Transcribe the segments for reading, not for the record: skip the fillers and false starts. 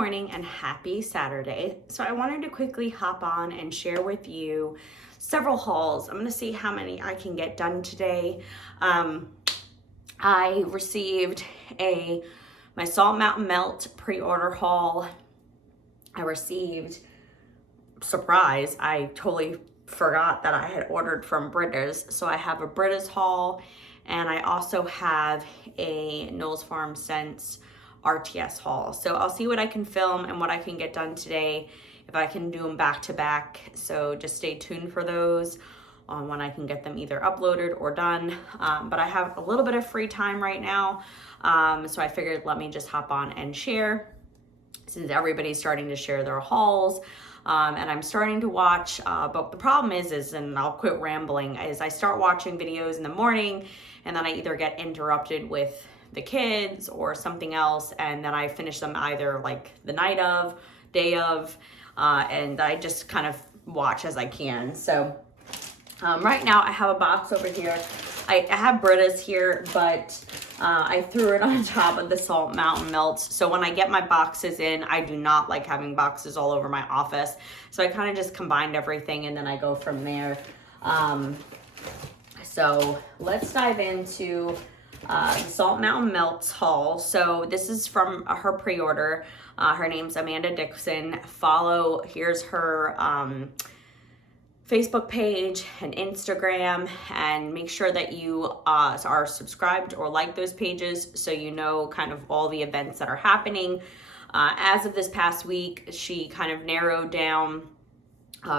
morning and happy Saturday. So I wanted to quickly hop on and share with you several hauls. I'm gonna see how many I can get done today. I received my Salt Mountain Melt pre-order haul. I received, surprise, I totally forgot that I had ordered from Britta's. So I have a Britta's haul, and I also have a Knowles Farm Scents RTS haul. So I'll see what I can film and what I can get done today, if I can do them back to back. So just stay tuned for those on when I can get them either uploaded or done. But I have a little bit of free time right now. So I figured let me just hop on and share, since everybody's starting to share their hauls. And I'm starting to watch, but the problem is, and I'll quit rambling, is I start watching videos in the morning and then I either get interrupted with the kids or something else, and then I finish them either like the night of, day of, and I just kind of watch as I can. So right now I have a box over here. I have Britta's here, but I threw it on top of the Salt Mountain Melts. So when I get my boxes in, I do not like having boxes all over my office. So I kind of just combined everything and then I go from there. So let's dive into the Salt Mountain Melts haul. So this is from her pre-order. Her name's Amanda Dixon. Here's her Facebook page and Instagram, and make sure that you are subscribed or like those pages so you know kind of all the events that are happening. As of this past week, she kind of narrowed down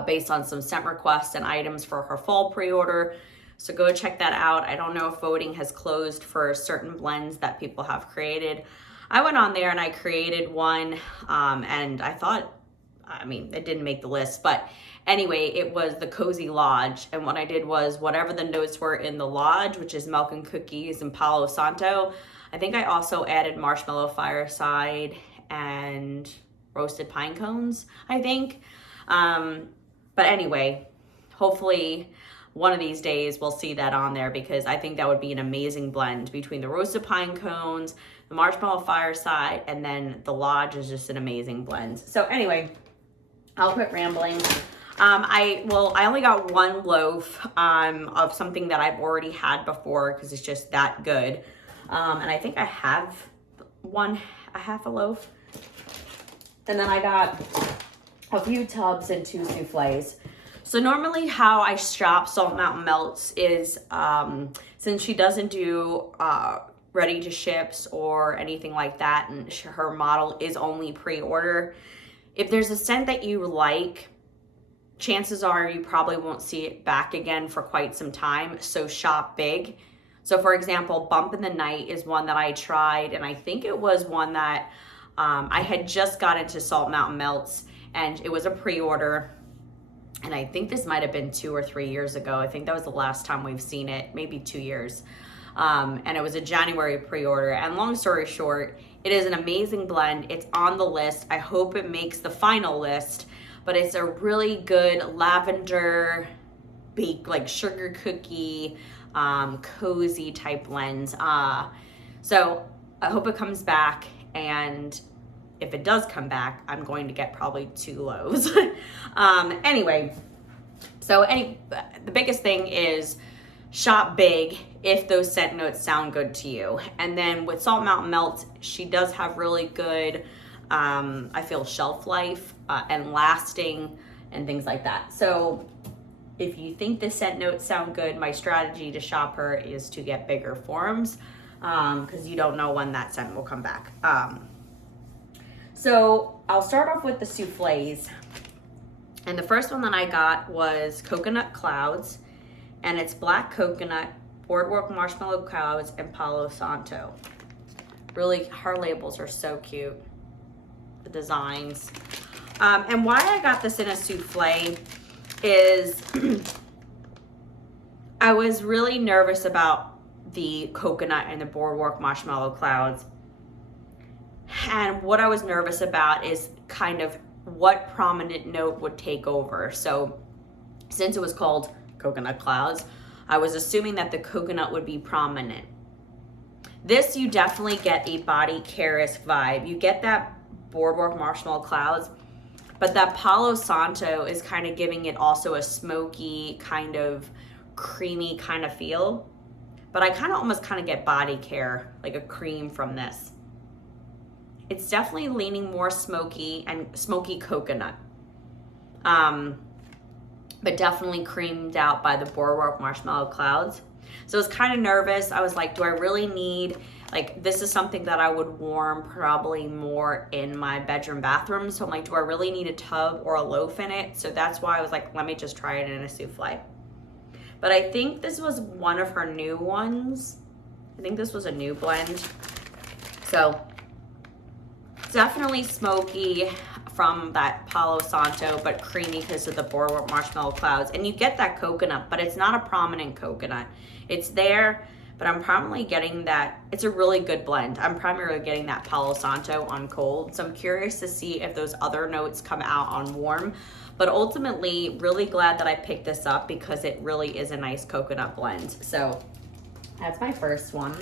based on some scent requests and items for her fall pre-order. So go check that out. I don't know if voting has closed for certain blends that people have created. I went on there and I created one, and I thought, it didn't make the list, but anyway, it was the Cozy Lodge. And what I did was whatever the notes were in the Lodge, which is milk and cookies and Palo Santo, I think I also added marshmallow fireside and roasted pine cones, I think. But anyway, hopefully one of these days we'll see that on there, because I think that would be an amazing blend between the roasted pine cones, the marshmallow fireside, and then the Lodge is just an amazing blend. So anyway, I'll quit rambling. I only got one loaf of something that I've already had before, because it's just that good. And I think I have a half a loaf. And then I got a few tubs and 2 souffles. So normally how I shop Salt Mountain Melts is, since she doesn't do ready to ships or anything like that, and her model is only pre-order, if there's a scent that you like, chances are you probably won't see it back again for quite some time. So shop big. So for example, Bump in the Night is one that I tried, and I think it was one that I had just got into Salt Mountain Melts, and it was a pre-order. And I think this might have been 2 or 3 years ago. I think that was the last time we've seen it, maybe 2 years. And it was a January pre-order. And long story short, it is an amazing blend. It's on the list. I hope it makes the final list, but it's a really good lavender, baked, like sugar cookie, cozy type blend. So I hope it comes back, and if it does come back, I'm going to get probably 2 loaves. Anyway, the biggest thing is shop big if those scent notes sound good to you. And then with Salt Mountain Melt, she does have really good, I feel, shelf life and lasting and things like that. So if you think the scent notes sound good, my strategy to shop her is to get bigger forms, because you don't know when that scent will come back. So I'll start off with the souffles. And the first one that I got was Coconut Clouds, and it's black coconut, boardwalk marshmallow clouds, and Palo Santo. Really, her labels are so cute, the designs. And why I got this in a souffle is I was really nervous about the coconut and the boardwalk marshmallow clouds. And what I was nervous about is kind of what prominent note would take over. So since it was called Coconut Clouds, I was assuming that the coconut would be prominent. This, you definitely get a body caress vibe. You get that Boardwalk Marshmallow Clouds. But that Palo Santo is kind of giving it also a smoky, kind of creamy kind of feel. But I kind of almost kind of get body care, like a cream from this. It's definitely leaning more smoky and smoky coconut. But definitely creamed out by the Boardwalk Marshmallow Clouds. So I was kind of nervous. I was like, do I really need, like, this is something that I would warm probably more in my bedroom bathroom. So I'm like, do I really need a tub or a loaf in it? So that's why I was like, let me just try it in a souffle. But I think this was one of her new ones. I think this was a new blend. So definitely smoky from that Palo Santo, but creamy because of the Boardwalk Marshmallow Clouds. And you get that coconut, but it's not a prominent coconut. It's there, but I'm primarily getting that. It's a really good blend. I'm primarily getting that Palo Santo on cold. So I'm curious to see if those other notes come out on warm. But ultimately, really glad that I picked this up because it really is a nice coconut blend. So that's my first one.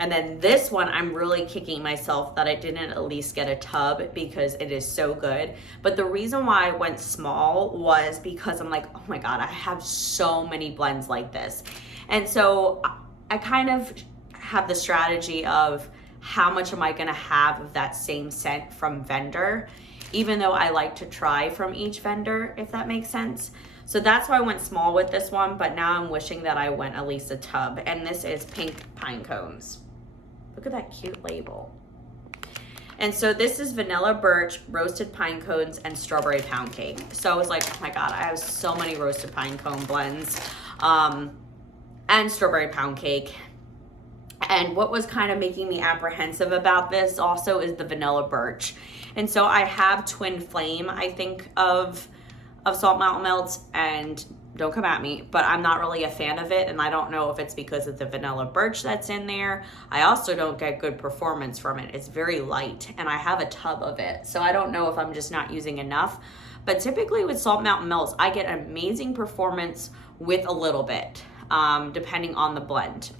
And then this one, I'm really kicking myself that I didn't at least get a tub because it is so good. But the reason why I went small was because I'm like, oh my God, I have so many blends like this. And so I kind of have the strategy of how much am I gonna have of that same scent from vendor, even though I like to try from each vendor, if that makes sense. So that's why I went small with this one, but now I'm wishing that I went at least a tub. And this is Pink Pine Cones. Look at that cute label. And so this is vanilla birch, roasted pine cones, and strawberry pound cake. So I was like, oh my God, I have so many roasted pine cone blends and strawberry pound cake. And what was kind of making me apprehensive about this also is the vanilla birch. And so I have Twin Flame, I think, of Salt Mountain Melts, and don't come at me, but I'm not really a fan of it, and I don't know if it's because of the vanilla birch that's in there. I also don't get good performance from it. It's very light, and I have a tub of it, so I don't know if I'm just not using enough. But typically with Salt Mountain Melts, I get amazing performance with a little bit, depending on the blend.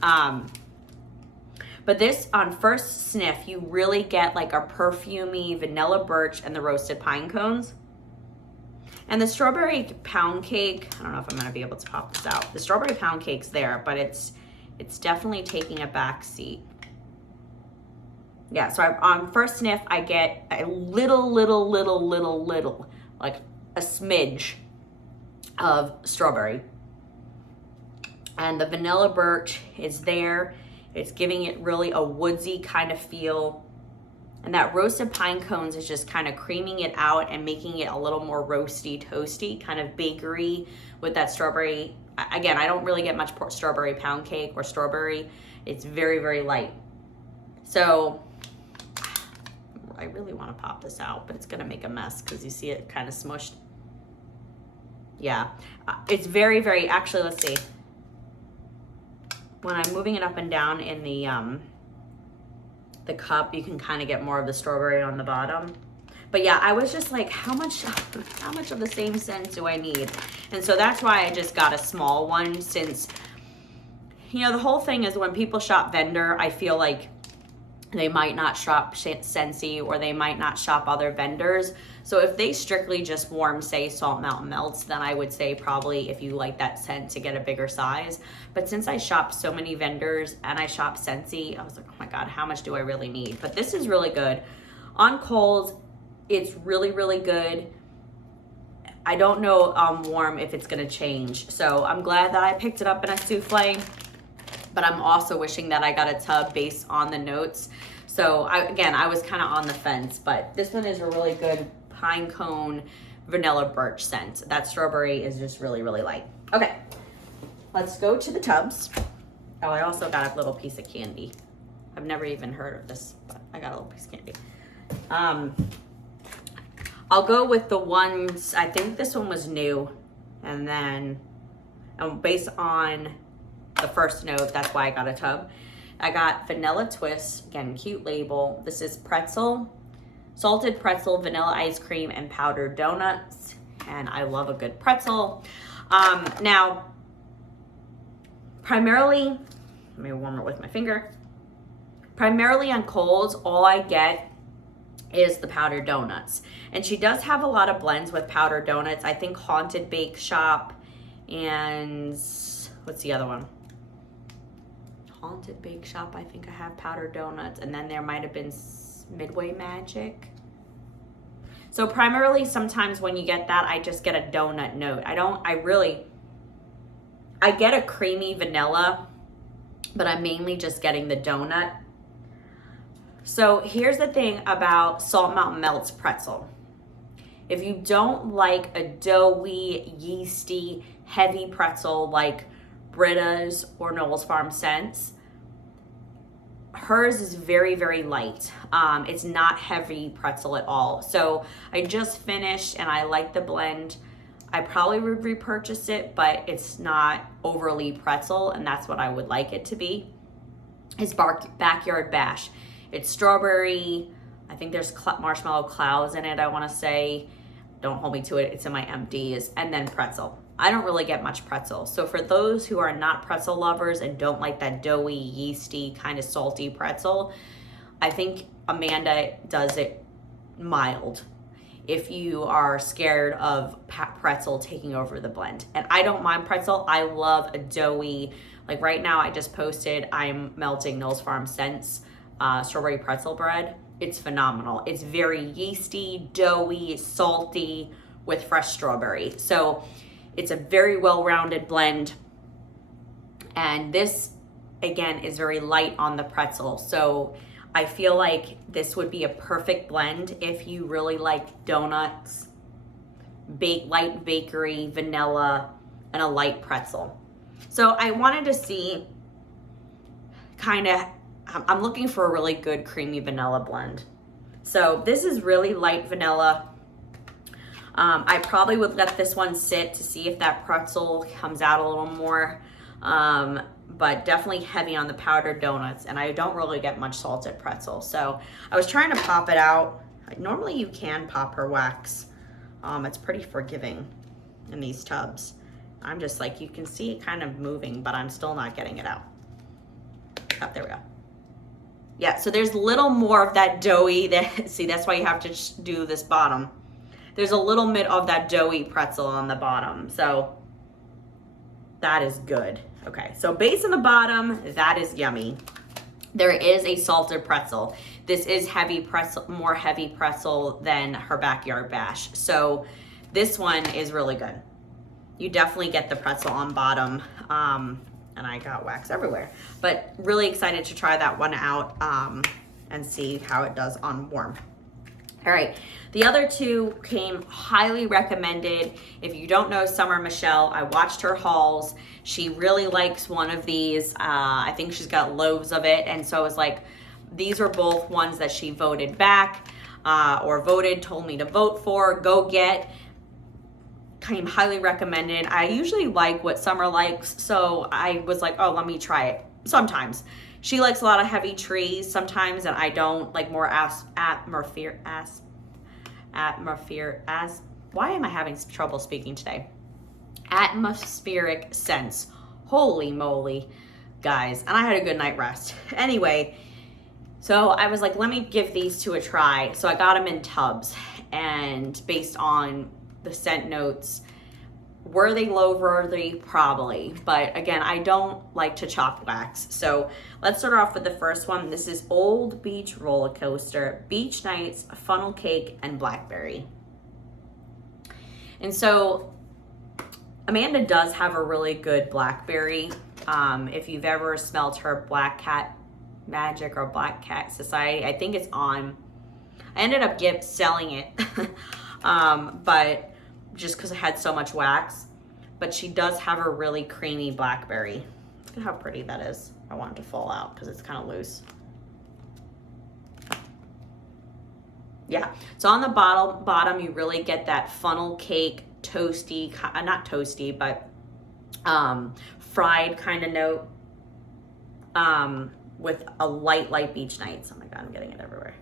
But this, on first sniff, you really get like a perfumey vanilla birch and the roasted pine cones. And the strawberry pound cake, I don't know if I'm gonna be able to pop this out. The strawberry pound cake's there, but it's definitely taking a back seat. Yeah, so on first sniff, I get a little, like a smidge of strawberry. And the vanilla birch is there. It's giving it really a woodsy kind of feel. And that roasted pine cones is just kind of creaming it out and making it a little more roasty, toasty, kind of bakery with that strawberry. Again, I don't really get much strawberry pound cake or strawberry. It's very, very light. So I really want to pop this out, but it's going to make a mess because you see it kind of smushed. Yeah, it's very, very, actually, let's see. When I'm moving it up and down in the cup, you can kind of get more of the strawberry on the bottom. But yeah, I was just like, how much of the same scent do I need? And so that's why I just got a small one, since, you know, the whole thing is when people shop vendor, I feel like they might not shop Scentsy, or they might not shop other vendors. So if they strictly just warm, say, Salt Mountain Melts, then I would say probably if you like that scent to get a bigger size. But since I shop so many vendors and I shop Scentsy, I was like, oh my God, how much do I really need? But this is really good. On cold, it's really, really good. I don't know warm if it's gonna change. So I'm glad that I picked it up in a souffle, but I'm also wishing that I got a tub based on the notes. So I was kind of on the fence, but this one is a really good pine cone vanilla birch scent. That strawberry is just really, really light. Okay, let's go to the tubs. Oh, I also got a little piece of candy. I've never even heard of this, but I got a little piece of candy. I'll go with the ones, I think this one was new, and then based on the first note, that's why I got a tub. I got Vanilla Twist, again, cute label. This is pretzel, salted pretzel, vanilla ice cream, and powdered donuts. And I love a good pretzel. Now, primarily, let me warm it with my finger. Primarily on colds, all I get is the powdered donuts. And she does have a lot of blends with powdered donuts. I think Haunted Bake Shop and what's the other one? Haunted Bake Shop, I think I have powdered donuts. And then there might have been Midway Magic. So primarily sometimes when you get that, I just get a donut note. I get a creamy vanilla, but I'm mainly just getting the donut. So here's the thing about Salt Mountain Melts pretzel. If you don't like a doughy, yeasty, heavy pretzel like Britta's or Noel's Farm Scents, hers is very, very light. It's not heavy pretzel at all. So I just finished and I like the blend. I probably would repurchase it, but it's not overly pretzel, and that's what I would like it to be. It's Backyard Bash. It's strawberry. I think there's marshmallow clouds in it, I want to say. Don't hold me to it. It's in my empties. And then pretzel. I don't really get much pretzel. So for those who are not pretzel lovers and don't like that doughy, yeasty, kind of salty pretzel, I think Amanda does it mild if you are scared of pretzel taking over the blend. And I don't mind pretzel. I love a doughy, like right now I just posted, I'm melting Noel's Farm Scents strawberry pretzel bread. It's phenomenal. It's very yeasty, doughy, salty with fresh strawberry. So it's a very well-rounded blend. And this, again, is very light on the pretzel. So I feel like this would be a perfect blend if you really like donuts, light bakery, vanilla, and a light pretzel. So I wanted to see I'm looking for a really good creamy vanilla blend. So this is really light vanilla. I probably would let this one sit to see if that pretzel comes out a little more. But definitely heavy on the powdered donuts, and I don't really get much salted pretzel. So I was trying to pop it out. Normally you can pop her wax. It's pretty forgiving in these tubs. I'm just like, you can see it kind of moving, but I'm still not getting it out. Oh, there we go. Yeah, so there's a little more of that doughy, see, that's why you have to do this bottom. There's a little bit of that doughy pretzel on the bottom, so that is good. Okay, so base on the bottom, that is yummy. There is a salted pretzel. This is heavy pretzel, more heavy pretzel than her Backyard Bash. So this one is really good. You definitely get the pretzel on bottom. And I got wax everywhere. But really excited to try that one out and see how it does on warm. All right, the other two came highly recommended. If you don't know Summer Michelle, I watched her hauls. She really likes one of these. I think she's got loaves of it. And so it was like, these were both ones that she voted back told me to vote for, go get. Came highly recommended. I usually like what Summer likes, so I was like, oh, let me try it. Sometimes. She likes a lot of heavy trees sometimes, and I don't like more why am I having trouble speaking today? Atmospheric scents. Holy moly, guys. And I had a good night rest. Anyway, so I was like, let me give these two a try. So I got them in tubs, and based on the scent notes, were they low worthy? Probably, but again, I don't like to chop wax. So let's start off with the first one. This is Old Beach Roller Coaster, Beach Nights, Funnel Cake, and Blackberry. And so Amanda does have a really good blackberry. If you've ever smelled her Black Cat Magic or Black Cat Society, I think it's on. I ended up selling it. But just because I had so much wax, but she does have a really creamy blackberry. Look at how pretty that is. I want it to fall out because it's kind of loose. Yeah, so on the bottom, you really get that funnel cake, toasty, not toasty, but fried kind of note with a light Beach Nights. Oh my God, I'm getting it everywhere.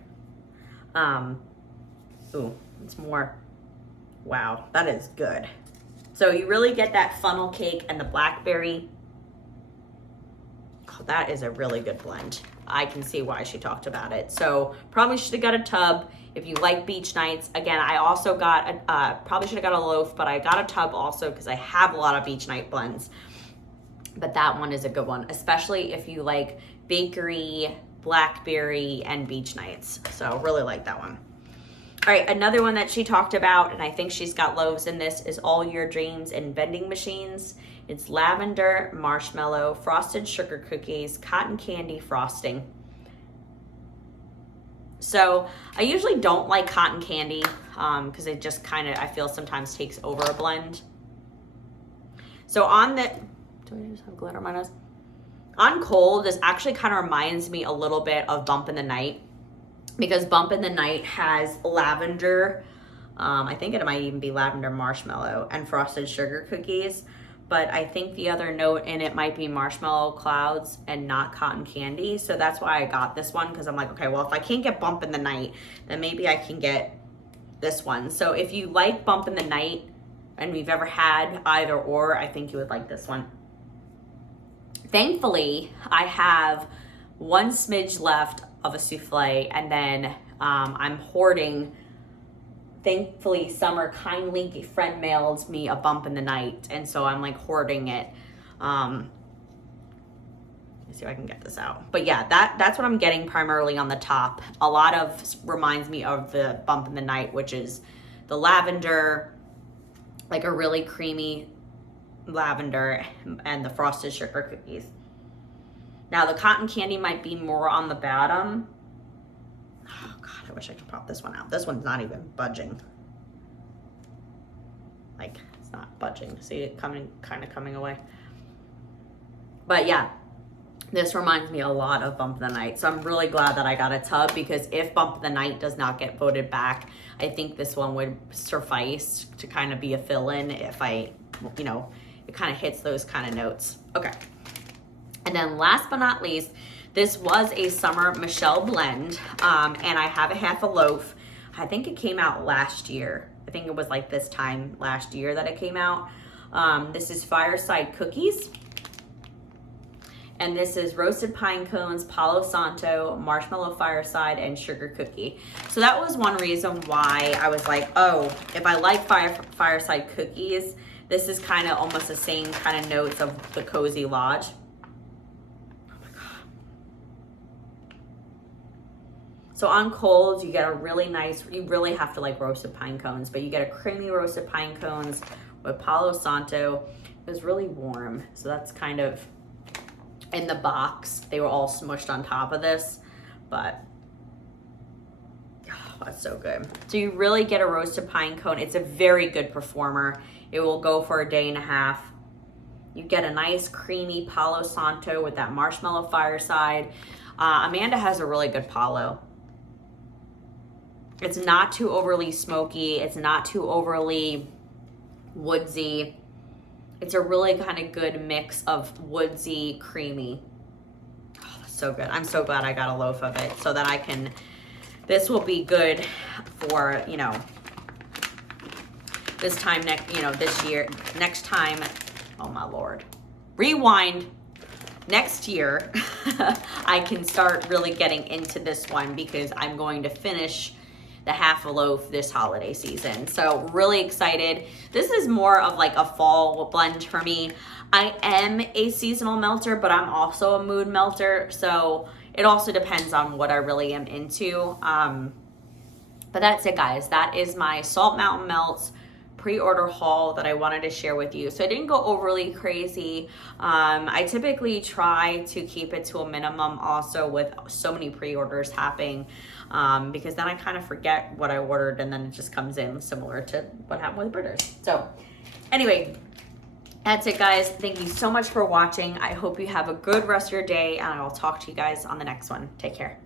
Ooh, it's more. Wow, that is good. So you really get that funnel cake and the blackberry that is a really good blend. I can see why she talked about it. So probably should have got a tub if you like beach nights. Again, I also got, probably should have got a loaf, but I got a tub also because I have a lot of beach night blends. But that one is a good one, especially if you like bakery, blackberry, and beach nights. So really like that one. All right, another one that she talked about, and I think she's got loaves in this, is All Your Dreams and Vending Machines. It's lavender, marshmallow, frosted sugar cookies, cotton candy frosting. So I usually don't like cotton candy because it just kind of, I feel sometimes takes over a blend. So on the, do I just have glitter on my nose? On cold, this actually kind of reminds me a little bit of Bump in the Night, because Bump in the Night has lavender, I think it might even be lavender marshmallow, and frosted sugar cookies. But I think the other note in it might be marshmallow clouds and not cotton candy. So that's why I got this one, because I'm like, okay, well, if I can't get Bump in the Night, then maybe I can get this one. So if you like Bump in the Night and you've ever had either or, I think you would like this one. Thankfully, I have one smidge left of a souffle, and then I'm hoarding. Thankfully, Summer kindly friend mailed me a Bump in the Night, and so I'm like hoarding it. Let's see if I can get this out. But yeah, that's what I'm getting primarily on the top. A lot of reminds me of the Bump in the Night, which is the lavender, like a really creamy lavender, and the frosted sugar cookies. Now the cotton candy might be more on the bottom. Oh God, I wish I could pop this one out. This one's not even budging. Like, it's not budging. See it coming, kind of coming away. But yeah, this reminds me a lot of Bump in the Night. So I'm really glad that I got a tub, because if Bump in the Night does not get voted back, I think this one would suffice to kind of be a fill-in if I, you know, it kind of hits those kind of notes. Okay. And then last but not least, this was a Summer Michelle blend, and I have a half a loaf. I think it came out last year. I think it was like this time last year that it came out. This is Fireside Cookies. And this is roasted pine cones, Palo Santo, marshmallow fireside, and sugar cookie. So that was one reason why I was like, oh, if I like fireside cookies, this is kind of almost the same kind of notes of the Cozy Lodge. Oh my God. So on cold, you get a really nice, you really have to like roasted pine cones, but you get a creamy roasted pine cones with Palo Santo. It was really warm, so that's kind of in the box. They were all smushed on top of this, but oh, that's so good. So you really get a roasted pine cone. It's a very good performer. It will go for a day and a half. You get a nice creamy Palo Santo with that marshmallow fireside. Amanda has a really good Palo. It's not too overly smoky. It's not too overly woodsy. It's a really kind of good mix of woodsy, creamy. Oh, that's so good. I'm so glad I got a loaf of it so that I can, this will be good for, you know, this time next, you know, this year, next time, oh my Lord. Rewind. Next year, I can start really getting into this one, because I'm going to finish the half a loaf this holiday season. So really excited. This is more of like a fall blend for me. I am a seasonal melter, but I'm also a mood melter. So it also depends on what I really am into. But that's it, guys. That is my Salt Mountain Melts pre-order haul that I wanted to share with you. So I didn't go overly crazy. I typically try to keep it to a minimum also with so many pre-orders happening, because then I kind of forget what I ordered and then it just comes in similar to what happened with Bitters. So anyway, that's it, guys. Thank you so much for watching. I hope you have a good rest of your day, and I will talk to you guys on the next one. Take care.